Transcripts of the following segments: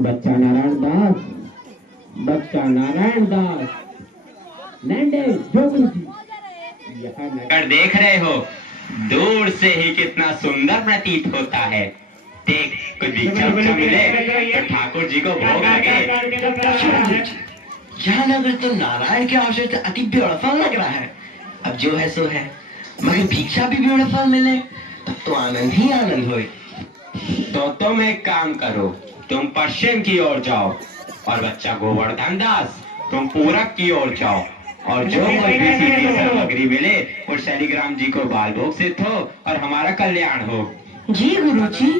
बच्चा नारायण दास, बच्चा नारायण दास, लैंडे जो गुरु जी। यहाँ नगर देख रहे हो, दूर से ही कितना सुंदर प्रतीत होता है। देख, कुछ भिक्षा उक्षा मिले तो ठाकुर जी को भोग लगे। यह नगर तो नारायण के आश्रय से अति ब्यूटीफुल लग रहा है। अब जो है सो है, मगर भिक्षा भी ब्यूटीफुल मिले तब तो आनंद ही आनंद होए। तो तुम एक काम करो, तुम पश्चिम की ओर जाओ और बच्चा गोवर्धन दास तुम पूरब की ओर जाओ, और जो कोई भी सीधी सामग्री मिले वो शालिग्राम जी को बाल भोग सिद्ध हो और हमारा कल्याण हो। जी गुरुजी,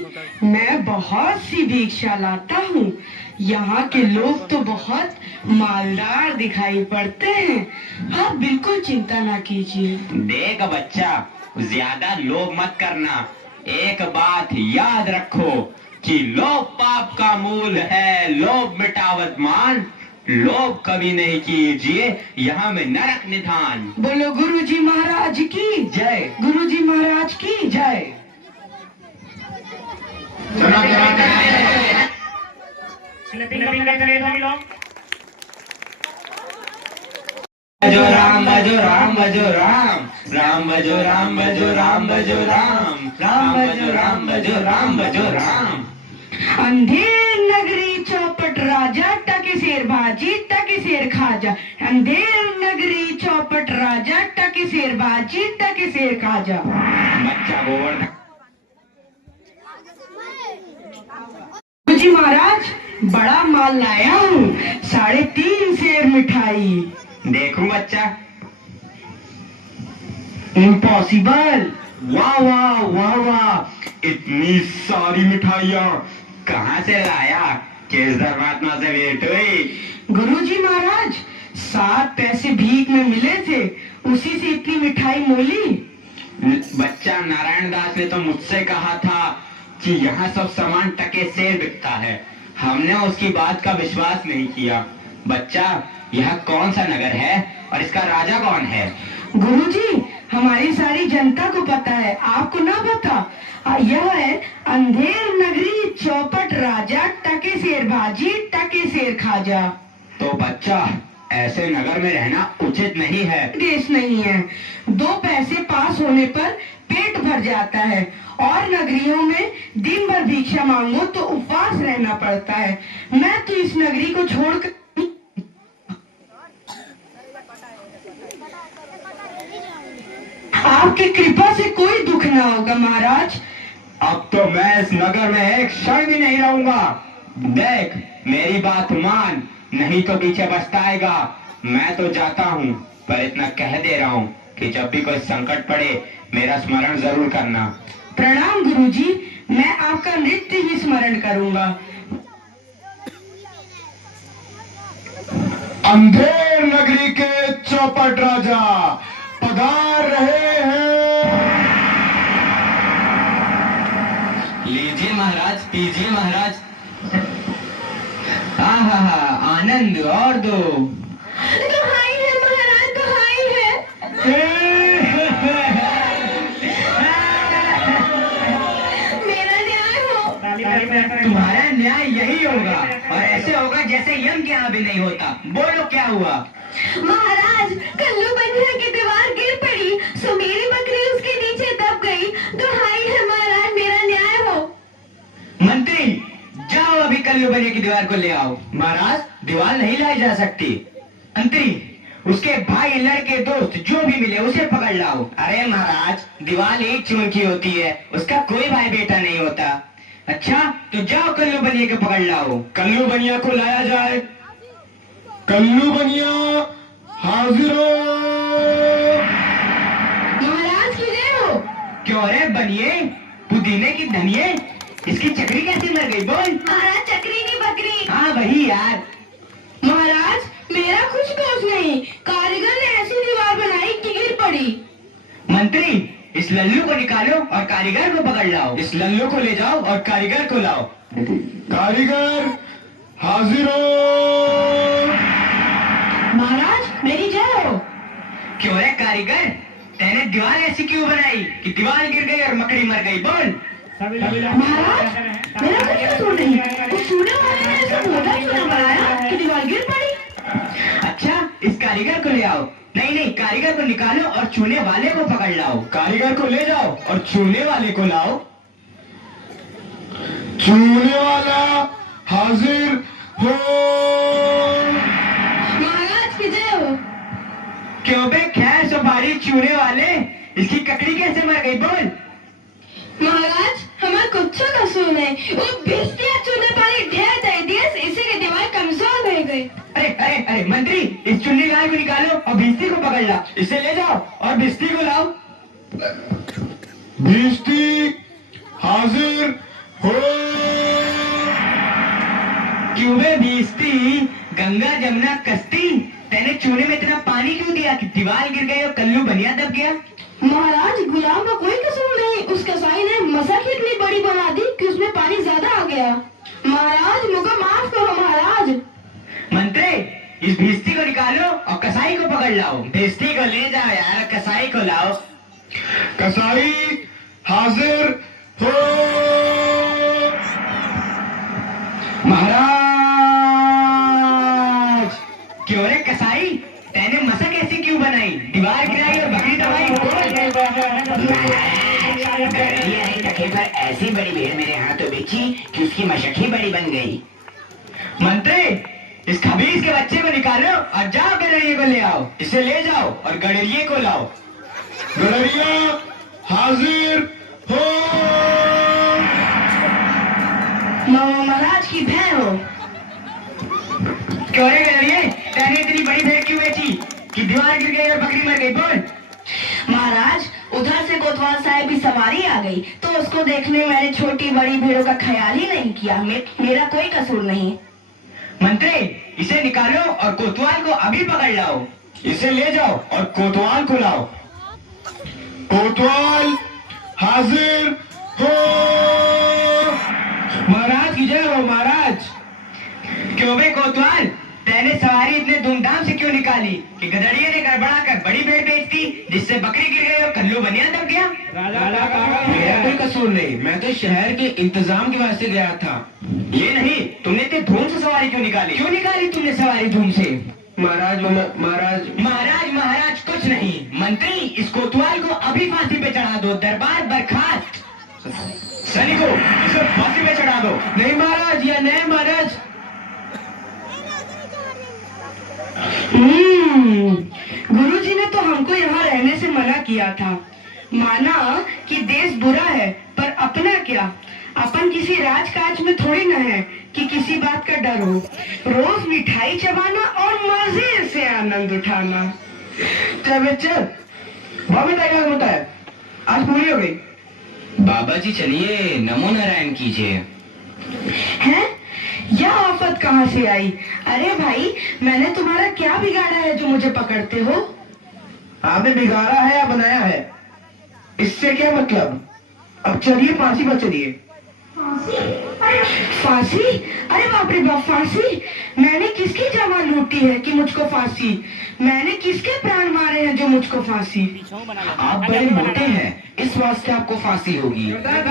मैं बहुत सी भिक्षा लाता हूँ। यहाँ के लोग तो बहुत मालदार दिखाई पड़ते हैं। आप बिल्कुल चिंता ना कीजिए। देख बच्चा, ज्यादा लोभ मत करना। एक बात याद रखो कि लोभ पाप का मूल है, लोभ मिटावत मान, लोभ कभी नहीं कीजिए, यहाँ में नरक निधान। बोलो गुरुजी महाराज की जय, गुरुजी महाराज की जय। भजो राम, भजो राम, भजो राम, राम भजो राम, भजो राम, भजो राम, राम भजो राम, भजो राम, भजो राम। अंधेर नगरी चौपट राजा, टके शेर बाजी, टके शेर खाजा। अंधेर नगरी चौपट राजा, टके शेर बाजी, टके शेर खाजा। बच्चा गोवर्धन जी महाराज, बड़ा माल लाया हूँ, 3.5 शेर मिठाई। देखूं बच्चा? इम्पॉसिबल। वाह वाह वाह वाह, इतनी सारी मिठाइयाँ कहाँ से लाया? किस धर्मात्मा से भेंट हुई? गुरुजी महाराज, 7 पैसे भीख में मिले थे, उसी से इतनी मिठाई मोली। बच्चा, नारायण दास ने तो मुझसे कहा था कि यहाँ सब सामान टके से बिकता है। हमने उसकी बात का विश्वास नहीं किया। बच्चा, यह कौन सा नगर है और इसका राजा कौन है? गुरुजी, हमारी सारी जनता को पता है, आपको ना पता? यह है अंधेर नगरी चौपट राजा, टके शेर भाजी, टके शेर खाजा। तो बच्चा, ऐसे नगर में रहना उचित नहीं है। देश नहीं है। 2 पैसे पास होने पर पेट भर जाता है, और नगरियों में दिन भर भिक्षा मांगो तो उपवास रहना पड़ता है। मैं तो इस नगरी को छोड़कर आपकी कृपा से कोई दुख ना होगा महाराज। अब तो मैं इस नगर में एक क्षण भी नहीं रहूंगा। देख, मेरी बात मान, नहीं तो पीछे पछताएगा। मैं तो जाता हूँ, पर इतना कह दे रहा हूँ कि जब भी कोई संकट पड़े मेरा स्मरण जरूर करना। प्रणाम गुरुजी, मैं आपका नित्य ही स्मरण करूंगा। अंधेर नगरी के चौपट राजा पधार रहे हैं। लीजिए महाराज, पीजिए महाराज। हा, आनंद और दो। दुहाई है महाराज, दुहाई है। मेरा न्याय हो। तुम्हारा न्याय यही होगा, और ऐसे होगा जैसे यम के यहाँ भी नहीं होता। बोलो क्या हुआ? महाराज, कल्लू बनिया की दीवार गिर पड़ी, सो मेरी बकरी उसके नीचे दब गई। दुहाई है महाराज, मेरा न्याय हो। मंत्री, जाओ अभी कल्लू बनिया की दीवार को ले आओ। महाराज, दीवार नहीं लाई जा सकती। मंत्री, उसके भाई, लड़के, दोस्त जो भी मिले उसे पकड़ लाओ। अरे महाराज, दीवार एक चून की होती है, उसका कोई भाई बेटा नहीं होता। अच्छा, तो जाओ कल्लू बनिया को पकड़ लाओ। कल्लू बनिया को लाया जाए। कल्लू बनिया हाजिर हो। महाराज की जय हो। क्यों रे बनिए, पुदीने की धनिये, इसकी चक्री कैसे मर गई? बोल। महाराज, चक्री नहीं बकरी। हाँ वही यार। महाराज, मेरा कुछ दोष नहीं, कारीगर ने ऐसी दीवार बनाई कि गिर पड़ी। मंत्री, इस लल्लू को निकालो और कारीगर को पकड़ लाओ। इस लल्लू को ले जाओ और कारीगर को लाओ। कारीगर हाजिर हो। महाराज, मेरी जय हो। क्यों रे कारीगर, तेने दीवार ऐसी क्यों बनाई कि दीवार गिर गई और मकड़ी मर गई? बोल। महाराज, मेरा कुछ कसूर नहीं। उस छूने वाले ने ऐसा मोटा चूना बनाया कि दीवार गिर पड़ी। अच्छा, इस कारीगर को ले आओ। नहीं नहीं, कारीगर को निकालो और छूने वाले को पकड़ लाओ। कारीगर को ले जाओ और छूने वाले को लाओ। छूने वाला हाजिर हो। महाराज की जय हो। क्यों बे, खैर सवारी छूने वाले, इसकी ककड़ी कैसे मर गई बोल। महाराज, हमारा कुछ कसूर नहीं। वो भिस्तिया चूने पानी ढेर दे दिए, इसीलिए दीवार कमजोर रह गई। अरे अरे अरे मंत्री, इस चुन्नी लाल को निकालो और भिस्ती को पकड़ ला। इसे ले जाओ और भिस्ती को लाओ। भिस्ती हाजिर हो। क्यों बे भिस्ती, गंगा जमुना कश्ती, तेने चूने में इतना पानी क्यों दिया कि दीवार गिर गई और कल्लू बनिया दब गया। महाराज, गुलाम का कोई कसूर नहीं। उस कसाई ने मसक इतनी बड़ी बना दी कि उसमें पानी ज्यादा आ गया। महाराज, मुझे माफ करो महाराज। मंत्री, इस भिस्ती को निकालो और कसाई को पकड़ लाओ। भिस्ती को ले जाओ यार, कसाई को लाओ। कसाई हाजिर हो। महाराज, क्यों रे कसाई, तेने मसक ऐसी क्यों बनाई, दीवार गिराई और बकरी दबाई। पर ऐसी बड़ी भेड़ मेरे हाथों बेची कि उसकी मशक ही बड़ी बन गई। मंत्री, इस खबीज के बच्चे को निकालो और जाओ गडरिये को ले आओ। इसे ले जाओ और गडरिये को लाओ। गडरिया हाजिर हो। महाराज की भैं हो। क्यों रे गडरिये, तेने इतनी बड़ी भेड़ क्यों बेची कि दीवार गिर गई और बकरी मर गई बोल। महाराज, उधर से कोतवाल साहब की सवारी आ गई तो उसको देखने में मैंने छोटी बड़ी भेड़ों का ख्याल ही नहीं किया। मेरा कोई कसूर नहीं। मंत्री, इसे निकालो और कोतवाल को अभी पकड़ लाओ। इसे ले जाओ और कोतवाल को लाओ। कोतवाल हाजिर हो। महाराज की जय हो। महाराज, क्यों बे कोतवाल, तेने सवारी इतने धूमधाम से क्यों निकाली कि गदड़िये ने गड़बड़ा कर बड़ी भेड़ बेच दी, जिससे बकरी गिर गई और कल्लू बनिया दब गया। मेरा कोई कसूर नहीं, मैं तो शहर के इंतजाम के वास्ते गया था। ये नहीं, तुमने इतने धूम से सवारी क्यों निकाली। क्यों निकाली तुमने सवारी धूम से। महाराज महाराज महाराज कुछ नहीं। मंत्री, इस कोतवाल को अभी फांसी पे चढ़ा दो। दरबार बर्खास्त। सैनिकों, इसे फांसी पे चढ़ा दो। नहीं महाराज, या नहीं महाराज। गुरुजी ने तो हमको यहाँ रहने से मना किया था। माना कि देश बुरा है, पर अपना क्या, अपन किसी राजकाज में थोड़ी न है कि किसी बात का डर हो। रोज मिठाई चबाना और मजे से आनंद उठाना। चल क्या होता है, आज पूरी हो गई। बाबा जी चलिए, नमो नारायण कीजिए। हैं? यह आफत कहाँ से आई? अरे भाई, मैंने तुम्हारा क्या बिगाड़ा है जो मुझे पकड़ते हो? आपने बिगाड़ा है या बनाया है, इससे क्या मतलब। अब चलिए फांसी पर चलिए। फांसी? अरे बाप रे बाप, फांसी? मैंने किसकी जान लूटी है कि मुझको फांसी? मैंने किसके प्राण मारे हैं जो मुझको फांसी? आप बड़े मोटे हैं, इस वास्ते आपको फांसी होगी। ये कहाँ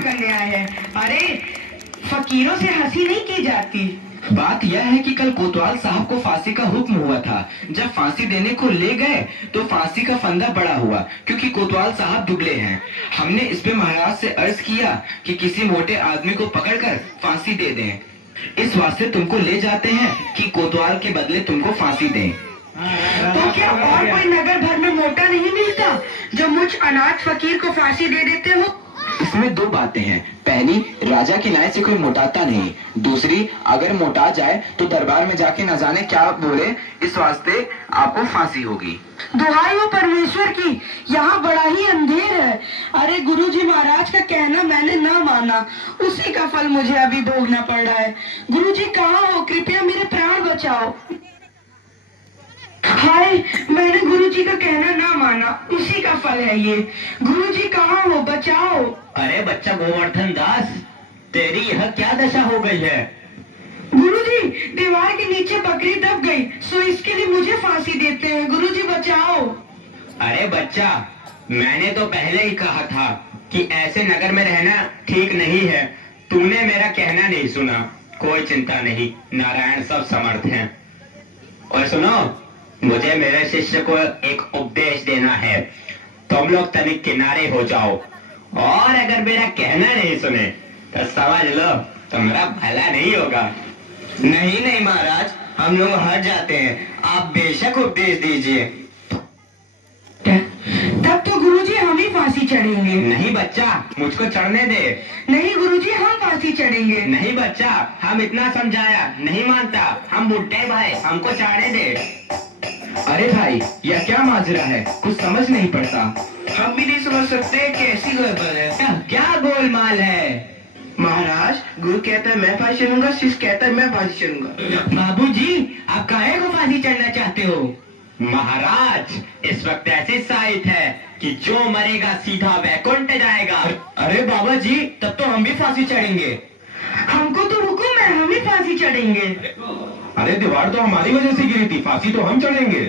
का न्याय है? अरे फकीरों से हंसी नहीं की जाती। बात यह है कि कल कोतवाल साहब को फांसी का हुक्म हुआ था। जब फांसी देने को ले गए तो फांसी का फंदा बड़ा हुआ, क्योंकि कोतवाल साहब दुबले हैं। हमने इस पे महाराज से अर्ज किया कि किसी मोटे आदमी को पकड़कर फांसी दे दें। इस वास्ते तुमको ले जाते हैं कि कोतवाल के बदले तुमको फांसी दें। तो क्या और कोई नगर भर में मोटा नहीं मिलता जो मुझ अनाथ फकीर को फांसी दे देते हो? इसमें दो बातें हैं। पहली, राजा के न्याय से कोई मोटाता नहीं। दूसरी, अगर मोटा जाए तो दरबार में जाके न जाने क्या बोले, इस वास्ते आपको फांसी होगी। दुहाई हो परमेश्वर की, यहाँ बड़ा ही अंधेर है। अरे गुरुजी महाराज का कहना मैंने ना माना, उसी का फल मुझे अभी भोगना पड़ रहा है। गुरुजी कहाँ हो? कृपया मेरे प्राण बचाओ। हाय, मैंने गुरुजी का कहना ना माना, उसी का फल है ये। गुरुजी कहाँ हो? बचाओ। अरे बच्चा गोवर्धन दास, तेरी यह क्या दशा हो गई है। गुरुजी, दीवार के नीचे बकरी दब गई, सो इसके लिए मुझे फांसी देते हैं। गुरुजी बचाओ। अरे बच्चा, मैंने तो पहले ही कहा था कि ऐसे नगर में रहना ठीक नहीं है। तूने मेरा कहना नहीं सुना। कोई चिंता नहीं, नारायण सब समर्थ हैं। और सुनो, मुझे मेरे शिष्य को एक उपदेश देना है। तुम लोग तनिक किनारे हो जाओ, और अगर मेरा कहना नहीं सुने तो समझ लो तुम्हारा भला नहीं होगा। नहीं नहीं महाराज, हम लोग हट जाते हैं, आप बेशक उपदेश दीजिए। तब तो गुरुजी हम ही फांसी चढ़ेंगे। नहीं बच्चा, मुझको चढ़ने दे। नहीं गुरुजी, हम फांसी चढ़ेंगे। नहीं बच्चा, हम इतना समझाया, नहीं मानता। हम बुढ़े भाई, हमको चढ़ने दे। अरे भाई, यह क्या माजरा है, कुछ समझ नहीं पड़ता। हम भी नहीं समझ सकते कैसी गड़बड़ है। क्या गोलमाल है? महाराज, गुरु कहता है मैं फांसी चढ़ूंगा, शिष्य कहता है मैं फांसी चढ़ूंगा। बाबूजी, आप काहे को फांसी चढ़ना चाहते हो? महाराज, इस वक्त ऐसी साइट है कि जो मरेगा सीधा वैकुंठ जाएगा। अरे बाबा जी, तब तो हम भी फांसी चढ़ेंगे। हमको तो हुक्म है, हम ही फांसी चढ़ेंगे। अरे दीवार तो हमारी वजह से गिरी थी, फांसी तो हम चढ़ेंगे।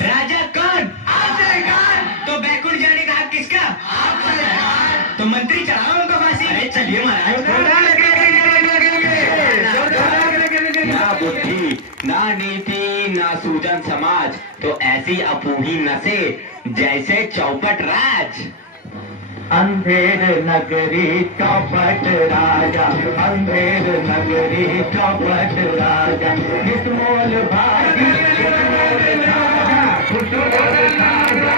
राजा कौन? तो वैकुंठ जाने का हक किसका? तो मंत्री चढ़ाओ उनको फांसी। अरे चलिए ना बुद्धि, ना नीति, ना सूजन समाज, तो ऐसी अपूही नसे जैसे चौपट राज। अंधेर नगरी चौपट राजा, अंधेर नगरी चौपट राजा, नितमोल भागी, नितमोल राजा, खुशबोल राजा।